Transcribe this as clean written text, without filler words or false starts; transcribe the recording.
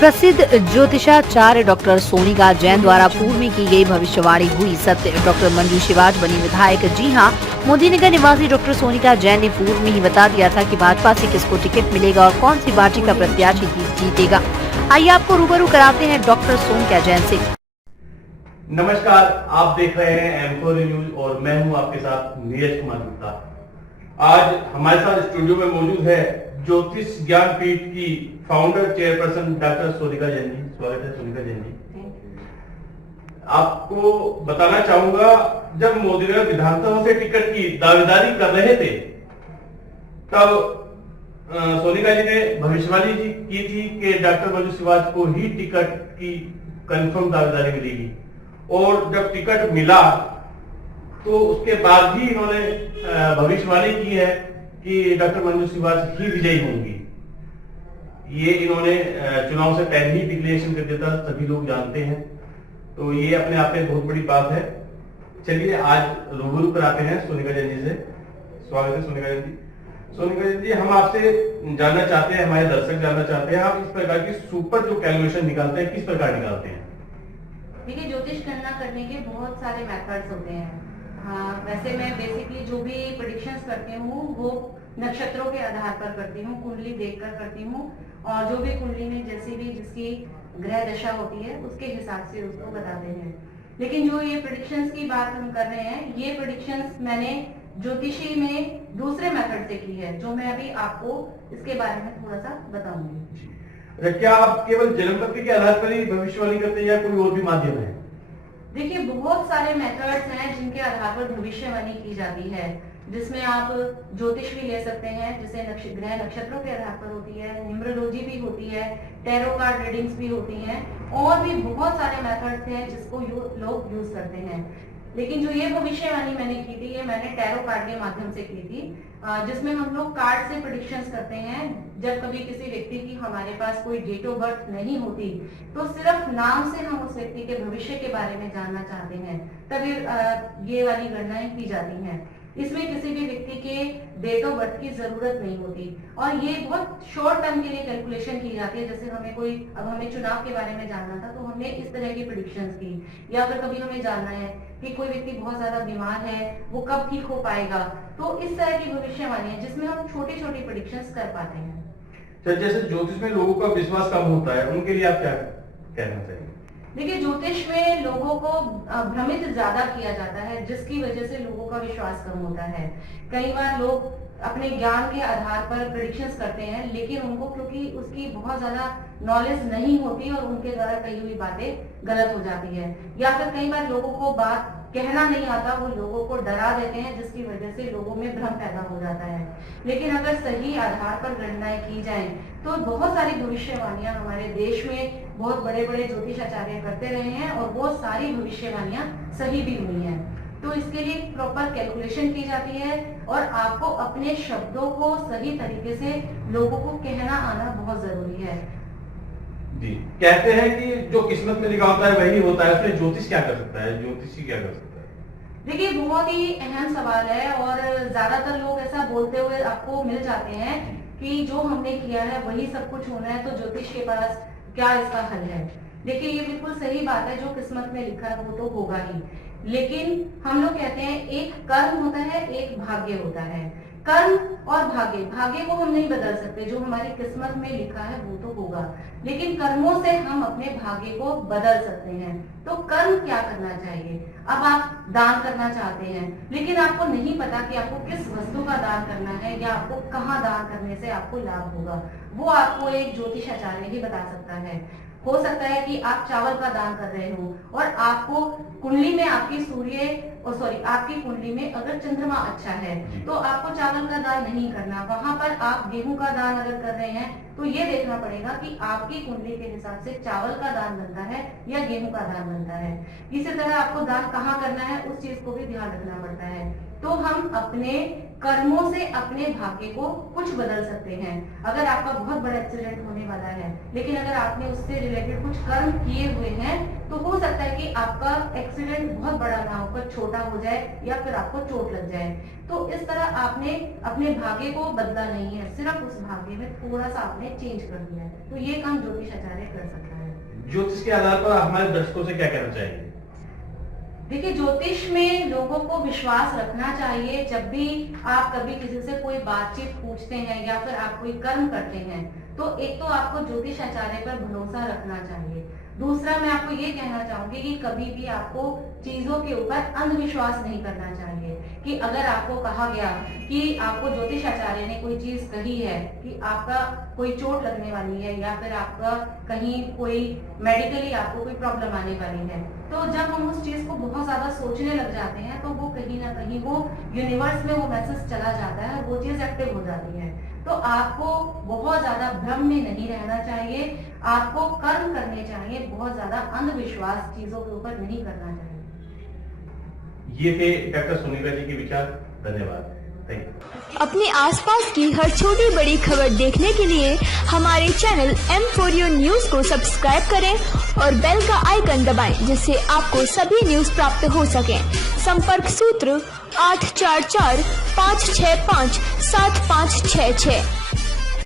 प्रसिद्ध ज्योतिषाचार्य डॉक्टर सोनिका जैन द्वारा पूर्व में की गई भविष्यवाणी हुई सत्य। डॉक्टर मंजू शिवाज बनी विधायक। जी हां, मोदीनगर निवासी डॉक्टर सोनिका जैन ने पूर्व में ही बता दिया था कि भाजपा से किसको टिकट मिलेगा और कौन सी पार्टी का प्रत्याशी जीतेगा। आइए आपको रूबरू कराते हैं डॉक्टर सोनिका जैन से। नमस्कार, आप देख रहे हैं M4 न्यूज और मैं हूं आपके साथ नीरज कुमार गुप्ता। आज हमारे साथ स्टूडियो में मौजूद है ज्योतिष ज्ञान पीठ की founder chairperson doctor Sonika Jain ji. स्वागत है सोनिका जैन जी। आपको बताना चाहूंगा, जब मोदीनगर विधानसभा से टिकट की दावेदारी कर रहे थे तब सोनिका जी ने भविष्यवाणी की थी कि डॉक्टर मंजू शिवाज को ही टिकट की कंफर्म दावेदारी मिलेगी और जब टिकट मिला तो उसके बाद भी इन्होंने भविष्यवाणी की है कि डॉक्टर मंजू शिवाज ही विजयी होंगी। ये इन्होंने चुनाव से पहले ही डिक्लेरेशन कर दिया था, सभी लोग जानते हैं, तो ये अपने आप में बहुत बड़ी बात है। चलिए आज रूबरू कराते हैं सोनिका जैन जी से। स्वागत है सोनिका जैन जी। सोनिका जैन जी, हम आपसे जानना चाहते हैं, हमारे दर्शक जानना चाहते हैं, आप इस प्रकार की सुपर जो कैलकुलेशन निकालते हैं किस प्रकार निकालते हैं? देखिए, ज्योतिष गणना करने के बहुत सारे मेथड्स होते हैं। हाँ, वैसे मैं बेसिकली जो भी प्रेडिक्शंस करती हूँ वो नक्षत्रों के आधार पर करती हूँ, कुंडली देखकर करती हूँ और जो भी कुंडली में जैसी भी जिसकी ग्रह दशा होती है उसके हिसाब से उसको बताते हैं। लेकिन जो ये प्रेडिक्शंस की बात हम कर रहे हैं, ये प्रेडिक्शंस मैंने ज्योतिषी में दूसरे मेथड से की है, जो मैं अभी आपको इसके बारे में थोड़ा सा बताऊंगी। क्या आप केवल जन्मपत्री के आधार पर ही भविष्यवाणी करते हैं या कोई और भी माध्यम है? देखिए, बहुत सारे मेथड्स हैं जिनके आधार पर भविष्यवाणी की जाती है, जिसमें आप ज्योतिष भी ले सकते हैं, जिसे ग्रह नक्षत्रों के आधार पर होती है, न्यूमरोलॉजी भी होती है, टैरो कार्ड रीडिंग्स भी होती हैं और भी बहुत सारे मेथड्स हैं जिसको लोग यूज करते हैं। लेकिन जो ये भविष्यवाणी मैंने की थी, ये मैंने टैरो कार्ड के माध्यम से की थी, जिसमें हम लोग कार्ड से प्रेडिक्शंस करते हैं। जब कभी किसी व्यक्ति की हमारे पास कोई डेट ऑफ बर्थ नहीं होती तो सिर्फ नाम से हम उस व्यक्ति के भविष्य के बारे में जानना चाहते हैं, तभी ये वाली गणनाएं की जाती हैं। इसमें किसी भी व्यक्ति के डेट ऑफ बर्थ की जरूरत नहीं होती और ये बहुत शॉर्ट टर्म के लिए कैलकुलेशन की जाती है। जैसे हमें चुनाव के बारे में जानना था तो हमने इस तरह की प्रेडिक्शंस की, या फिर कभी हमें जानना है कि कोई व्यक्ति बहुत ज्यादा बीमार है, वो कब ठीक हो पाएगा, तो इस तरह की भविष्यवाणी है जिसमें हम छोटी छोटी प्रेडिक्शंस कर पाते हैं। जैसे ज्योतिष में लोगों का विश्वास कम होता है, उनके लिए आप क्या कहना चाहिए? देखिए, ज्योतिष में लोगों को भ्रमित ज्यादा किया जाता है, जिसकी वजह से लोगों का विश्वास कम होता है। कई बार लोग अपने ज्ञान के आधार पर प्रेडिक्शंस करते हैं, लेकिन उनको क्योंकि उसकी बहुत ज्यादा नॉलेज नहीं होती और उनके द्वारा कही हुई बातें गलत हो जाती है, या फिर कई बार लोगों को बात कहना नहीं आता, वो लोगों को डरा देते हैं, जिसकी वजह से लोगों में भ्रम पैदा हो जाता है। लेकिन अगर सही आधार पर गणनाएं की जाएं तो बहुत सारी भविष्यवाणियां हमारे देश में बहुत बड़े बड़े ज्योतिषाचार्य करते रहे हैं और वो सारी भविष्यवाणियां सही भी हुई हैं। तो इसके लिए प्रॉपर कैलकुलेशन की जाती है और आपको अपने शब्दों को सही तरीके से लोगों को कहना आना बहुत जरूरी है। जी, कहते हैं कि जो किस्मत में लिखा होता है वही होता है, उसमें ज्योतिष क्या कर सकता है, ज्योतिषी क्या कर सकता है? देखिए, बहुत ही अहम सवाल है और ज्यादातर लोग ऐसा बोलते हुए आपको मिल जाते हैं कि जो हमने किया है वही सब कुछ होना है, तो ज्योतिष के पास क्या इसका हल है। देखिए, ये बिल्कुल सही बात है, जो किस्मत में लिखा है वो तो होगा ही, लेकिन हम लोग कहते हैं एक कर्म होता है, एक भाग्य होता है। कर्म और भाग्य को हम नहीं बदल सकते, जो हमारी किस्मत में लिखा है वो तो होगा, लेकिन कर्मों से हम अपने भाग्य को बदल सकते हैं। तो कर्म क्या करना चाहिए? अब आप दान करना चाहते हैं, लेकिन आपको नहीं पता कि आपको किस वस्तु का दान करना है या आपको कहाँ दान करने से आपको लाभ होगा, वो आपको एक ज्योतिषाचार्य ही बता सकता है। हो सकता है कि आप चावल का दान कर रहे हो और आपको कुंडली में आपकी कुंडली में अगर चंद्रमा अच्छा है तो आपको चावल का दान नहीं करना, वहां पर आप गेहूं का दान अगर कर रहे हैं तो ये देखना पड़ेगा कि आपकी कुंडली के हिसाब से चावल का दान बनता है या गेहूं का दान बनता है। इसी तरह आपको दान कहाँ करना है उस चीज को भी ध्यान रखना पड़ता है। तो हम अपने कर्मों से अपने भाग्य को कुछ बदल सकते हैं। अगर आपका बहुत बड़ा एक्सीडेंट होने वाला है, लेकिन अगर आपने उससे रिलेटेड कुछ कर्म किए हुए हैं, तो हो सकता है कि आपका एक्सीडेंट बहुत बड़ा ना होकर छोटा हो जाए या फिर आपको चोट लग जाए। तो इस तरह आपने अपने भाग्य को बदला नहीं है, सिर्फ उस भाग्य में थोड़ा सा आपने चेंज कर दिया है। तो ये काम ज्योतिष आचार्य कर सकता है। ज्योतिष के आधार पर हमारे दर्शकों से क्या कहना चाहिए? देखिए, ज्योतिष में लोगों को विश्वास रखना चाहिए। जब भी आप कभी किसी से कोई बातचीत पूछते हैं या फिर आप कोई कर्म करते हैं, तो एक तो आपको ज्योतिष आचार्य पर भरोसा रखना चाहिए। दूसरा, मैं आपको ये कहना चाहूंगी कि कभी भी आपको चीजों के ऊपर अंधविश्वास नहीं करना चाहिए। कि अगर आपको कहा गया कि आपको ज्योतिष आचार्य ने कोई चीज कही है कि आपका कोई चोट लगने वाली है या फिर आपका कहीं कोई मेडिकली आपको कोई प्रॉब्लम आने वाली है, तो जब हम उस चीज को बहुत ज्यादा सोचने लग जाते हैं, तो वो कहीं ना कहीं वो यूनिवर्स में वो मैसेज चला जाता है, वो चीज एक्टिव हो जाती है। तो आपको बहुत ज्यादा भ्रम में नहीं रहना चाहिए, आपको कर्म करने चाहिए, बहुत ज्यादा अंधविश्वास चीजों के ऊपर नहीं करना चाहिए। ये थे डॉक्टर सोनिका जी के विचार। धन्यवाद। Thank you. अपने आसपास की हर छोटी बड़ी खबर देखने के लिए हमारे चैनल M4U न्यूज को सब्सक्राइब करें और बेल का आइकन दबाएं, जिससे आपको सभी न्यूज प्राप्त हो सके। संपर्क सूत्र 844 565 7566।